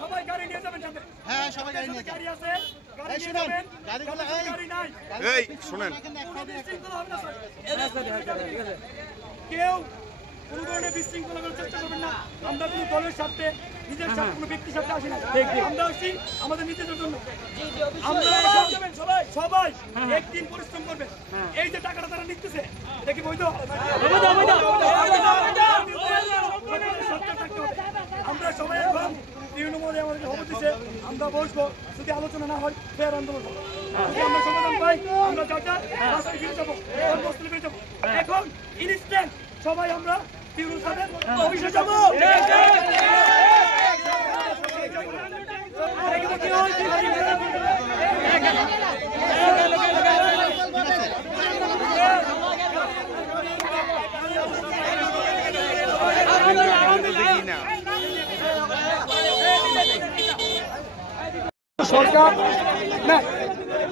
সবাই গাড়ি নিয়ে যাবেন সাথে। হ্যাঁ সবাই গাড়ি নিয়ে গাড়ি আছে গাড়ি নিয়ে যাবেন গাড়ি নাই এই শুনেন কেউ কোনো ধরনের বিশৃঙ্খলা করার চেষ্টা করবেন না। আমরা কোনো দলের স্বার্থে নিজের স্বার্থে কোনো ব্যক্তির স্বার্থে আসি না। আমরা আসছি আমাদের নিজেদের জন্য। আমরা সবাই একদিন পরিশ্রম করবে। এই যে টাকাটা তারা নিতেছে এটা কি বৈধ? আমরা সবাই এখন তৃণমূলে আমাদের খবর দিচ্ছে আমরা বসবো, যদি আলোচনা না হয় ফের আন্দোলন করবো। যদি আমরা সমাধান পাই আমরা যা যা বাসায় ফিরে যাবো, বস্তুতে ফিরে যাবো। এখন ইনস্ট্যান্ট সবাই আমরা তৃণমূল সাহেবের অফিসে যাবো।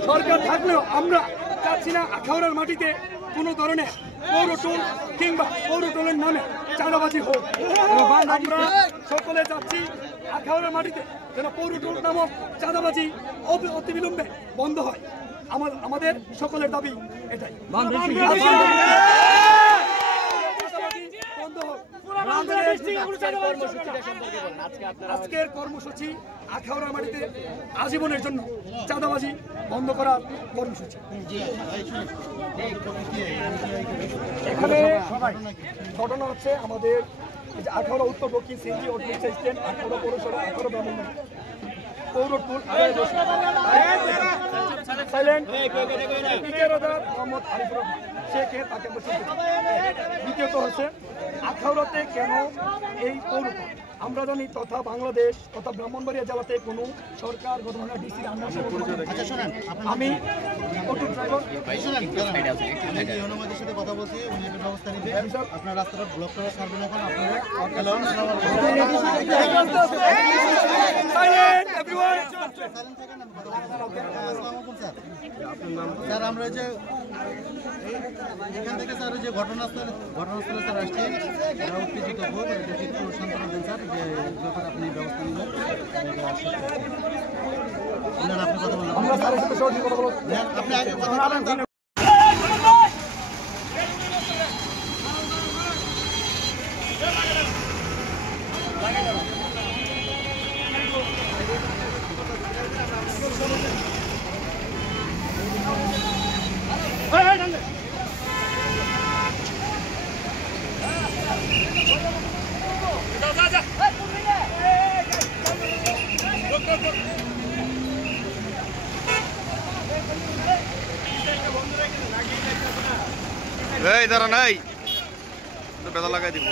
সরকার থাকলেও আমরা চাচ্ছি না আখাউড়ার মাটিতে কোনো ধরনের পৌরটোল কিংবা পৌরটোলের নামে চাঁদাবাজি হোক। আমরা সকলে চাচ্ছি আখাউড়ার মাটিতে যেন পৌরটোল নামক চাঁদাবাজি অতিবিলম্বে বন্ধ হয়। আমাদের সকলের দাবি এটাই বন্ধ হোক। আজকের কর্মসূচি আখাউড়ার মাটিতে আজীবনের জন্য চাঁদাবাজি বন্ধ করার কর্মসূচি। এখানে ঘটনা হচ্ছে আমাদের আখাউড়া উত্তর দক্ষিণ সিএনজি অটোরিকশা স্ট্যান্ড, আখাউড়া পৌরসভা, আখাউড়া ব্রাহ্মণবাড়ি পৌরটোল মোহাম্মদ আরিফুর রহমান শেখে তাকে দ্বিতীয়ত হচ্ছে আখাউড়াতে কেন এই পৌরটোল? আমরা জানি তথা বাংলাদেশ তথা ব্রাহ্মণবাড়িয়া জেলাতে কোনো সরকার গঠন ডিসির আন্ডার। আমি অটো ড্রাইভার অনুমতির সাথে কথা বলছি, উনি একটা ব্যবস্থা নিবে। আপনার রাস্তাটা ব্লক করা ছাড়বেন এখন আপনারা। স্যার আমরা যে এখান থেকে স্যার যে ঘটনাস্থলে স্যার আসছেন, এরা উত্তেজিত হোক, একটু সান্ত্বনা দেন স্যার, যে ব্যাপারে আপনি ব্যবস্থা নেবেন। আপনি কথা বললেন, আপনি আগে কথা বলেন। এই দাঁড়ান, এই বেদা লাগাই দিব।